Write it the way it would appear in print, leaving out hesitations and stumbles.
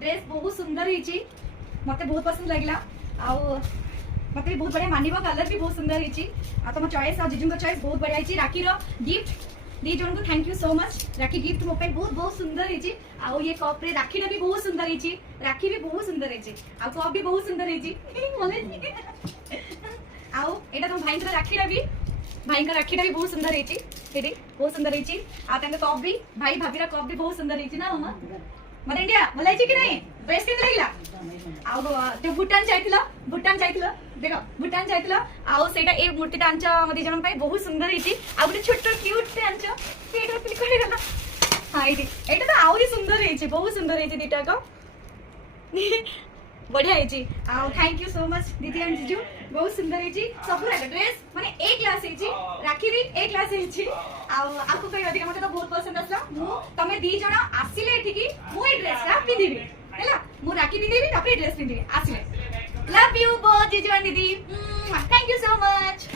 dress बहुत सुंदर होची मते बहुत पसंद लागला आउ मते बहुत बढ़िया मानिबो कलर भी बहुत सुंदर होची आ तुम चॉइस आ जीजू को चॉइस बहुत बढ़िया होची राखी रो गिफ्ट दी जन को thank you so much rakhi gift मो पे बहुत बहुत सुंदर होची आउ ये कप रे राखी भी बहुत सुंदर होची राखी भी बहुत सुंदर होची आ कप भी बहुत सुंदर होची आउ एटा तुम भाई राखी भी भाई का राखी भी बहुत सुंदर होची सेठी बहुत सुंदर होची आ तंग कप भी भाई भाभी रा कप भी बहुत सुंदर होची ना मम्मा मत इंडिया बोलाई छी कि नहीं ड्रेस के लागला आउ तो भूटान जाइतिलो देखो भूटान जाइतिलो आउ सेटा ए मूर्ति आंच मते जन पे बहुत सुंदर होची आ गोटे छोट क्यूट से आंच सेटा क्लिक करे गला हां एटा तो आउरी सुंदर होची बहुत सुंदर होची दीटा को बढ़िया होची आ थैंक यू सो मच दीदी एंड जीजू बहुत सुंदर होची सब ड्रेस माने ए क्लास होची राखी भी ए क्लास होची आ आपको कहि अधिक मते तो बहुत पसंद आसला मु तमे दी जण आसीले एठिकी मु ए ड्रेस रा पिंदिबी हैला मु राखी पिंदिबी तापर ड्रेस पिंदिबी आसीले लव यू बोथ जीजू एंड दीदी थैंक यू सो मच